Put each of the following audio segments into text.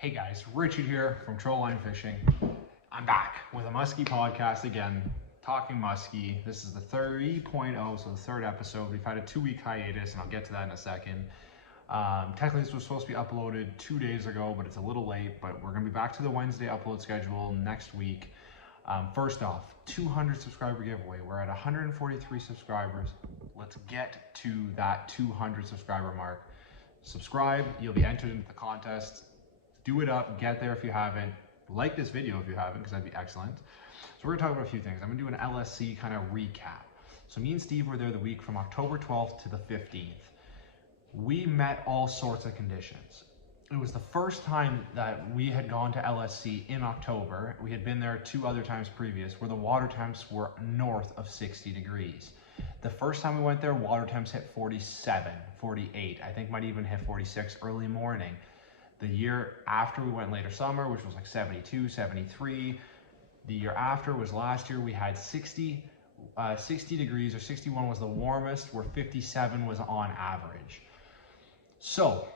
Hey guys, Richard here from Troll Line Fishing. I'm back with a musky podcast again, talking musky. This is the 3.0, so the third episode. We've had a 2-week hiatus, and I'll get to that in a second. Technically, this was supposed to be uploaded 2 days ago, but it's a little late. But we're going to be back to the Wednesday upload schedule next week. First off, 200 subscriber giveaway. We're at 143 subscribers. Let's get to that 200 subscriber mark. Subscribe, you'll be entered into the contest. Do it up, get there if you haven't. Like this video if you haven't, because that'd be excellent. So we're gonna talk about a few things. I'm gonna do an LSC kind of recap. So me and Steve were there the week from October 12th to the 15th. We met all sorts of conditions. It was the first time that we had gone to LSC in October. We had been there 2 other times previous where the water temps were north of 60 degrees. The first time we went there, water temps hit 47, 48. I think might even hit 46 early morning. The year after we went later summer, which was like 72, 73. The year after was last year, we had 60 degrees, or 61 was the warmest, where 57 was on average. So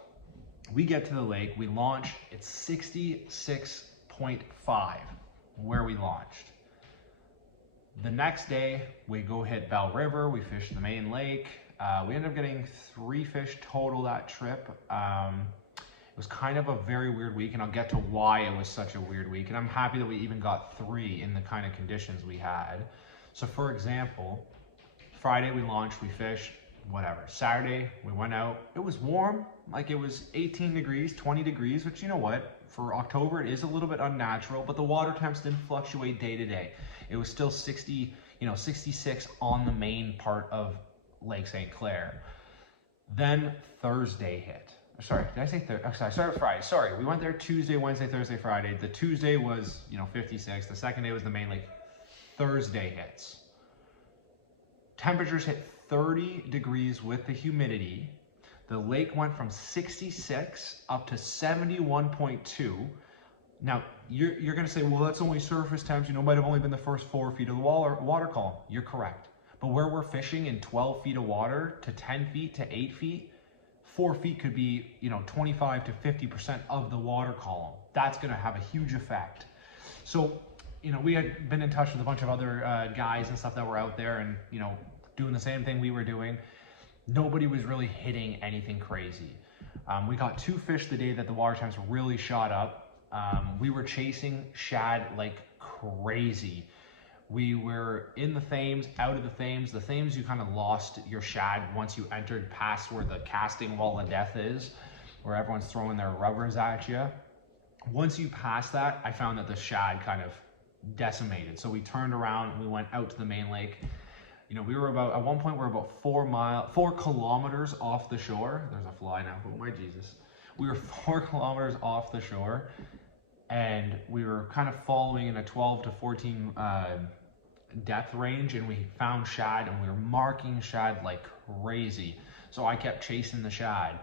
we get to the lake, we launch, it's 66.5 where we launched. The next day, we go hit Bell River, we fish the main lake. We ended up getting 3 fish total that trip. It was kind of a very weird week, and I'll get to why it was such a weird week. And I'm happy that we even got 3 in the kind of conditions we had. So for example, Friday we launched, we fished, whatever. Saturday we went out, it was warm, like it was 18 degrees, 20 degrees, which you know what, for October it is a little bit unnatural, but the water temps didn't fluctuate day to day. It was still 60, 66 on the main part of Lake St. Clair. Then Thursday hit. Sorry, did I say Thursday? Oh, sorry, Friday. Sorry, we went there Tuesday, Wednesday, Thursday, Friday. The Tuesday was, 56. The second day was the main lake. Thursday hits. Temperatures hit 30 degrees with the humidity. The lake went from 66 up to 71.2. Now, you're going to say, well, that's only surface temps. Might have only been the first 4 feet of the water column. You're correct. But where we're fishing in 12 feet of water to 10 feet to 8 feet, 4 feet could be, 25 to 50% of the water column. That's going to have a huge effect. So, we had been in touch with a bunch of other guys and stuff that were out there and, doing the same thing we were doing. Nobody was really hitting anything crazy. We got 2 fish the day that the water temps really shot up. We were chasing shad like crazy. We were in the Thames, out of the Thames. The Thames, you kind of lost your shad once you entered past where the casting wall of death is, where everyone's throwing their rubbers at you. Once you pass that, I found that the shad kind of decimated. So we turned around and we went out to the main lake. We were at one point, we were about 4 kilometers off the shore. There's a fly now, oh my Jesus. We were 4 kilometers off the shore, and we were kind of following in a 12 to 14 depth range, and we found shad, and we were marking shad like crazy. So I kept chasing the shad.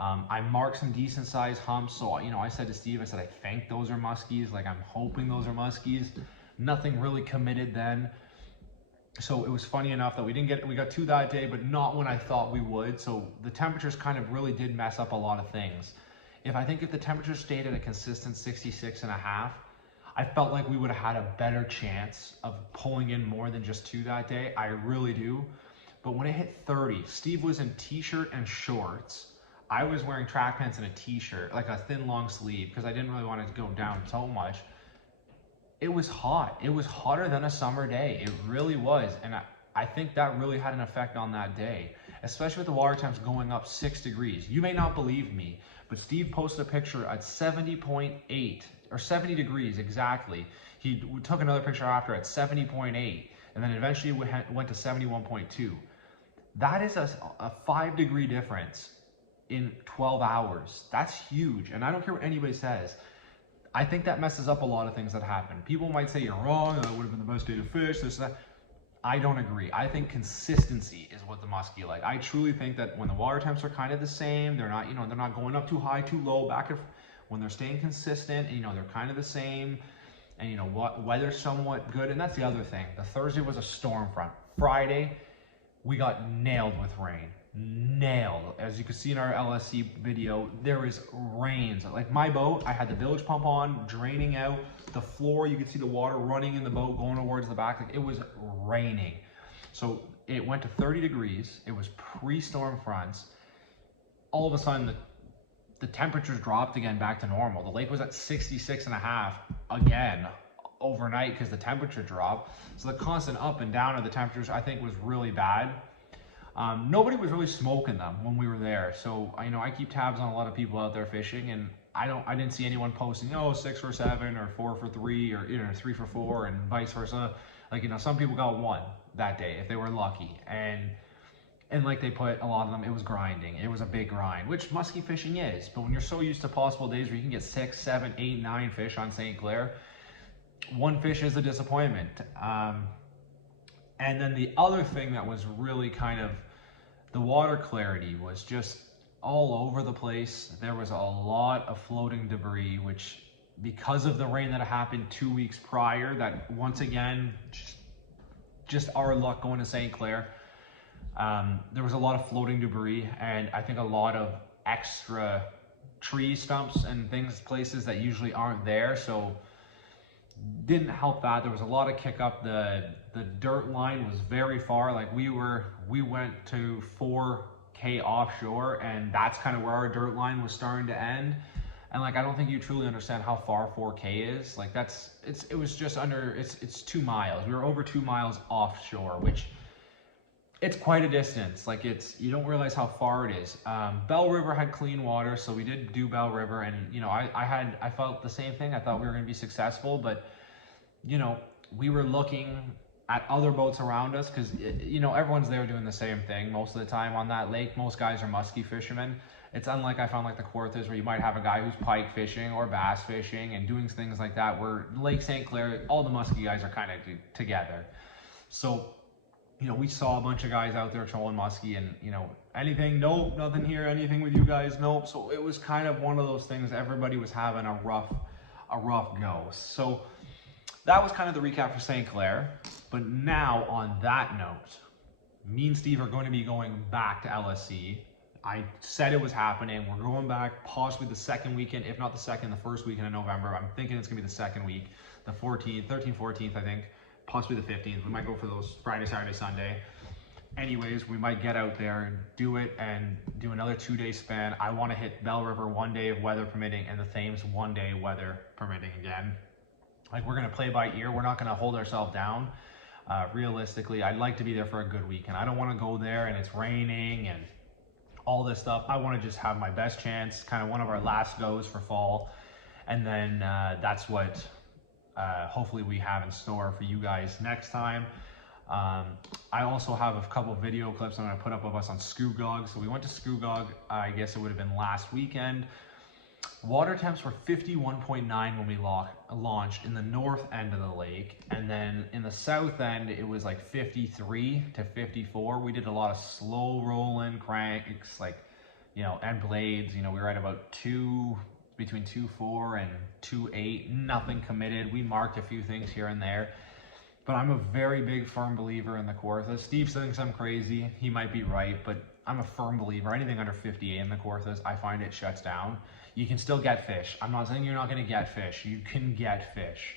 I marked some decent sized humps. So, I said to Steve, I said, I think those are muskies. Like, I'm hoping those are muskies. Nothing really committed then. So it was funny enough that we got 2 that day, but not when I thought we would. So the temperatures kind of really did mess up a lot of things. If the temperature stayed at a consistent 66.5, I felt like we would have had a better chance of pulling in more than just 2 that day. I really do. But when it hit 30, Steve was in t-shirt and shorts. I was wearing track pants and a t-shirt, like a thin long sleeve, because I didn't really want it to go down so much. It was hot. It was hotter than a summer day. It really was. And I think that really had an effect on that day, especially with the water temps going up 6 degrees. You may not believe me, but Steve posted a picture at 70.8 or 70 degrees exactly. He took another picture after at 70.8, and then eventually went to 71.2. That is a 5 degree difference in 12 hours. That's huge. And I don't care what anybody says. I think that messes up a lot of things that happen. People might say you're wrong, that would have been the best day to fish, this and that. I don't agree. I think consistency is what the muskie like. I truly think that when the water temps are kind of the same, they're not, they're not going up too high, too low, when they're staying consistent, and they're kind of the same, and weather's somewhat good. And that's the other thing. The Thursday was a storm front. Friday, we got nailed with rain. nailed. As you can see in our LSC video, there is rains. Like my boat, I had the village pump on, draining out the floor. You could see the water running in the boat, going towards the back. Like it was raining. So it went to 30 degrees. It was pre-storm fronts. All of a sudden, the temperatures dropped again back to normal. The lake was at 66.5 again overnight because the temperature dropped. So the constant up and down of the temperatures, I think, was really bad. Nobody was really smoking them when we were there. So I keep tabs on a lot of people out there fishing, and I didn't see anyone posting, 6 for 7 or 4 for 3 or 3 for 4 and vice versa. Like, some people got 1 that day if they were lucky. And like they put, a lot of them, it was grinding. It was a big grind, which musky fishing is. But when you're so used to possible days where you can get 6, 7, 8, 9 fish on St. Clair, 1 fish is a disappointment. And then the other thing that was really kind of, the water clarity was just all over the place. There was a lot of floating debris, which, because of the rain that happened 2 weeks prior, that once again, just our luck going to St. Clair, there was a lot of floating debris, and I think a lot of extra tree stumps and places that usually aren't there. So didn't help that. There was a lot of kick up. The dirt line was very far. Like we went to 4K offshore, and that's kind of where our dirt line was starting to end. And like, I don't think you truly understand how far 4K is. Like it was just under, it's 2 miles. We were over 2 miles offshore, which it's quite a distance. Like you don't realize how far it is. Bell River had clean water, so we did do Bell River, and I felt the same thing. I thought we were going to be successful, but we were looking at other boats around us because everyone's there doing the same thing most of the time on that lake. Most guys are musky fishermen. It's unlike I found like the Kawarthas, where you might have a guy who's pike fishing or bass fishing and doing things like that, where Lake St. Clair, all the musky guys are kind of together. So we saw a bunch of guys out there trolling musky, and anything, nope, nothing here, anything with you guys, nope. So it was kind of one of those things. Everybody was having a rough go. So that was kind of the recap for St. Clair. But now, on that note, me and Steve are going to be going back to LSC. I said it was happening. We're going back possibly the second weekend, if not the second, the first weekend of November. I'm thinking it's going to be the second week, the 14th, 13th, 14th, I think. Possibly the 15th. We might go for those Friday, Saturday, Sunday. Anyways, we might get out there and do it and do another 2-day span. I want to hit Bell River 1 day, weather permitting, and the Thames 1 day, weather permitting again. Like, we're going to play by ear. We're not going to hold ourselves down. Realistically, I'd like to be there for a good weekend. I don't want to go there and it's raining and all this stuff. I want to just have my best chance, kind of one of our last goes for fall. And then that's what hopefully we have in store for you guys next time. I also have a couple video clips I'm going to put up of us on Scugog. So we went to Scugog, I guess it would have been last weekend. Water temps were 51.9 when we launched in the north end of the lake, and then in the south end it was like 53 to 54. We did a lot of slow rolling cranks, and blades. We were at about between 2.4 and 2.8, nothing committed. We marked a few things here and there, but I'm a very big firm believer in the Kawarthas. Steve thinks I'm crazy. He might be right, but I'm a firm believer. Anything under 58 in the Kawarthas, I find it shuts down. You can still get fish. I'm not saying you're not going to get fish. You can get fish.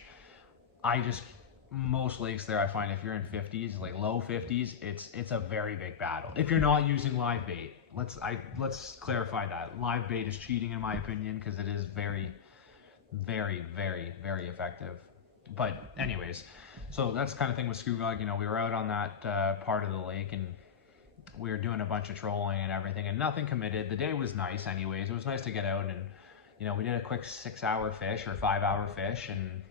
Most lakes there, I find if you're in 50s, like low 50s, it's a very big battle. If you're not using live bait, let's clarify that. Live bait is cheating in my opinion, because it is very, very, very, very effective. But anyways, so that's the kind of thing with Scugog. We were out on that part of the lake, and we were doing a bunch of trolling and everything, and nothing committed. The day was nice anyways. It was nice to get out, and we did a quick 6-hour fish or 5-hour fish, and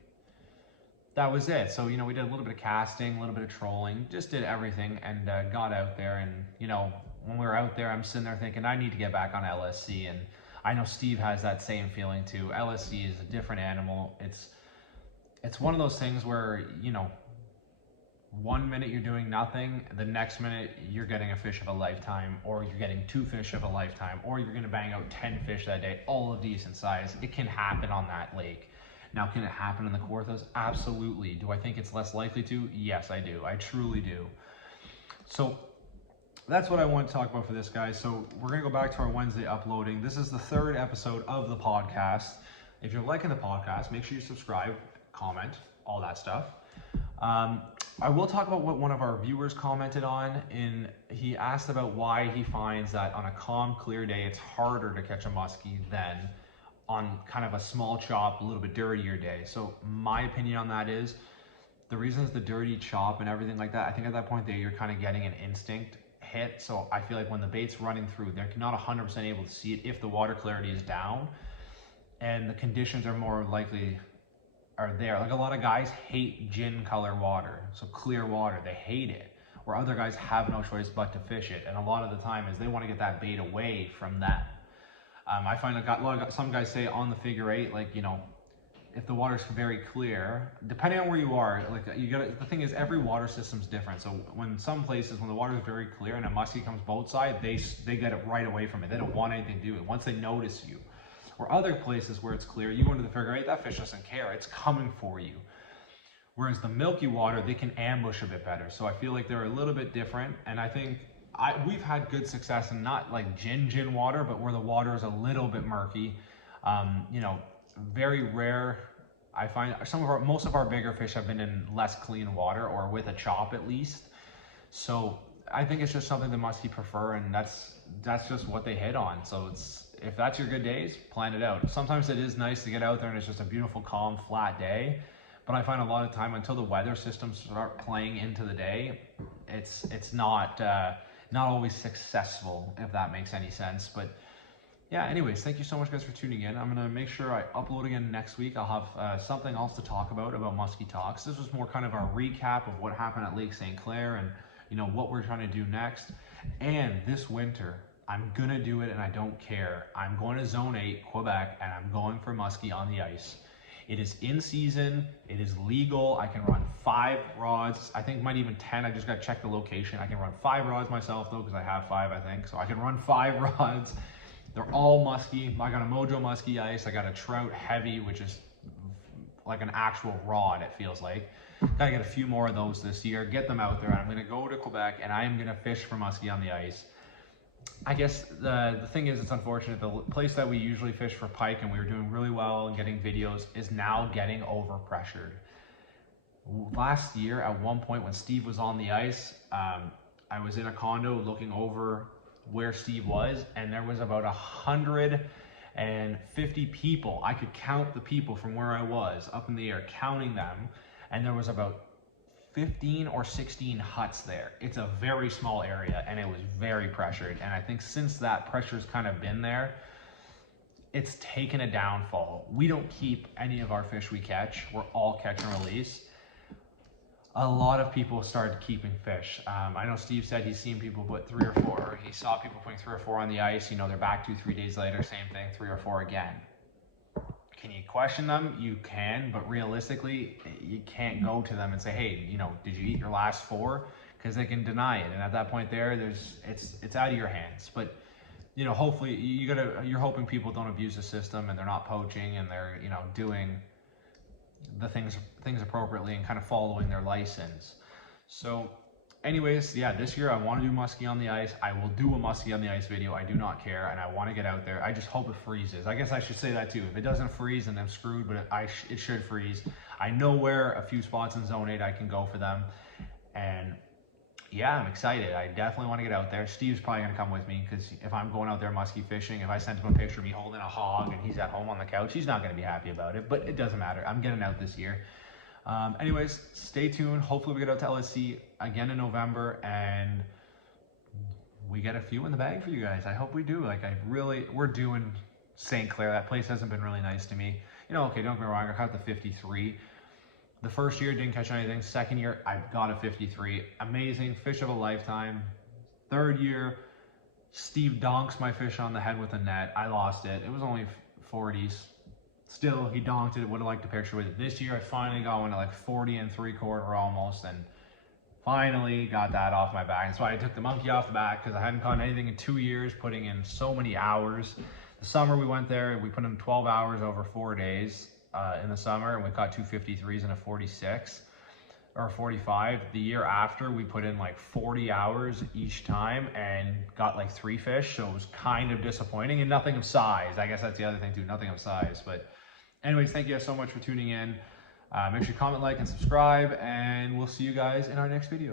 that was it. So we did a little bit of casting, a little bit of trolling, just did everything, and got out there. And when we were out there, I'm sitting there thinking I need to get back on LSC, and I know Steve has that same feeling too. LSC is a different animal. It's one of those things where 1 minute you're doing nothing, the next minute you're getting a fish of a lifetime, or you're getting 2 fish of a lifetime, or you're going to bang out 10 fish that day, all of decent size. It can happen on that lake. Now, can it happen in the Kawarthas? Absolutely. Do I think it's less likely to? Yes, I do. I truly do. So that's what I want to talk about for this, guys. So we're going to go back to our Wednesday uploading. This is the 3rd episode of the podcast. If you're liking the podcast, make sure you subscribe, comment, all that stuff. I will talk about what one of our viewers commented on. He asked about why he finds that on a calm, clear day, it's harder to catch a muskie than on kind of a small chop, a little bit dirtier day. So my opinion on that is, the reason is the dirty chop and everything like that. I think at that point there, you're kind of getting an instinct hit. So I feel like when the bait's running through, they're not 100% able to see it if the water clarity is down, and the conditions are more likely are there. Like a lot of guys hate gin color water, so clear water, they hate it, where other guys have no choice but to fish it. And a lot of the time is they want to get that bait away from that. I find some guys say on the figure 8, like, you know, if the water's very clear, depending on where you are, like the thing is, every water system's different. So when some places, when the water is very clear and a muskie comes boat side, they get it right away from it. They don't want anything to do with it once they notice you. Or other places where it's clear, you go into the figure 8, that fish doesn't care, it's coming for you. Whereas the milky water, they can ambush a bit better. So I feel like they're a little bit different, and I think we've had good success in not like gin water, but where the water is a little bit murky. You know, very rare. I find most of our bigger fish have been in less clean water, or with a chop at least. So I think it's just something the muskie prefer, and that's just what they hit on. So if that's your good days, plan it out. Sometimes it is nice to get out there and it's just a beautiful, calm, flat day. But I find a lot of time, until the weather systems start playing into the day, it's not always successful, if that makes any sense. But yeah, anyways, thank you so much, guys, for tuning in. I'm gonna make sure I upload again next week. I'll have something else to talk about Muskie Talks. This was more kind of a recap of what happened at Lake St. Clair, and you know what we're trying to do next. And this winter, I'm gonna do it, and I don't care. I'm going to Zone 8, Quebec, and I'm going for muskie on the ice. It is in season, it is legal. I can run 5 rods, I think might even 10. I just gotta check the location. I can run 5 rods myself though, because I have 5, I think. So I can run 5 rods. They're all musky. I got a Mojo musky ice. I got a trout heavy, which is like an actual rod, it feels like. Gotta get a few more of those this year, get them out there. I'm gonna go to Quebec and I am gonna fish for muskie on the ice. I guess the thing is, it's unfortunate, the place that we usually fish for pike and we were doing really well and getting videos is now getting overpressured. Last year, at one point when Steve was on the ice, I was in a condo looking over where Steve was, and there was about 150 people. I could count the people from where I was up in the air, counting them, and there was about 15 or 16 huts there. It's a very small area, and it was very pressured. And I think since that pressure's kind of been there, it's taken a downfall. We don't keep any of our fish we catch. We're all catch and release. A lot of people started keeping fish. I know Steve said he's seen people put 3 or 4. He saw people putting 3 or 4 on the ice. You know, they're back 2-3 days later, same thing, 3 or 4 again. Can you question them? You can, but realistically, you can't go to them and say, hey, you know, did you eat your last 4? Because they can deny it. And at that point there, it's out of your hands. But, you know, hopefully you're hoping people don't abuse the system and they're not poaching and they're, you know, doing the things appropriately and kind of following their license. So anyways, yeah, this year I want to do muskie on the ice. I will do a muskie on the ice video. I do not care, and I want to get out there. I just hope it freezes. I guess I should say that too. If it doesn't freeze, then I'm screwed, but it should freeze. I know where a few spots in Zone 8 I can go for them, and yeah, I'm excited. I definitely want to get out there. Steve's probably going to come with me, because if I'm going out there muskie fishing, if I send him a picture of me holding a hog and he's at home on the couch, he's not going to be happy about it, but it doesn't matter. I'm getting out this year. Anyways, stay tuned. Hopefully we get out to LSC again in November, and we get a few in the bag for you guys. I hope we do. Like, we're doing St. Clair. That place hasn't been really nice to me. You know, okay, don't get me wrong, I caught the 53. The first year, didn't catch anything. Second year, I got a 53. Amazing, fish of a lifetime. Third year, Steve donks my fish on the head with a net. I lost it. It was only 40s. Still, he donked it. Would have liked a picture with it. This year, I finally got one at like 40 3/4 almost, and finally got that off my back. That's why I took the monkey off the back, because I hadn't caught anything in 2 years, putting in so many hours. The summer we went there, we put in 12 hours over 4 days in the summer, and we caught 2 53s and a 46. or 45. The year after, we put in like 40 hours each time and got like 3 fish. So it was kind of disappointing, and nothing of size. I guess that's the other thing too, nothing of size. But anyways, thank you guys so much for tuning in. Make sure you comment, like, and subscribe, and we'll see you guys in our next video.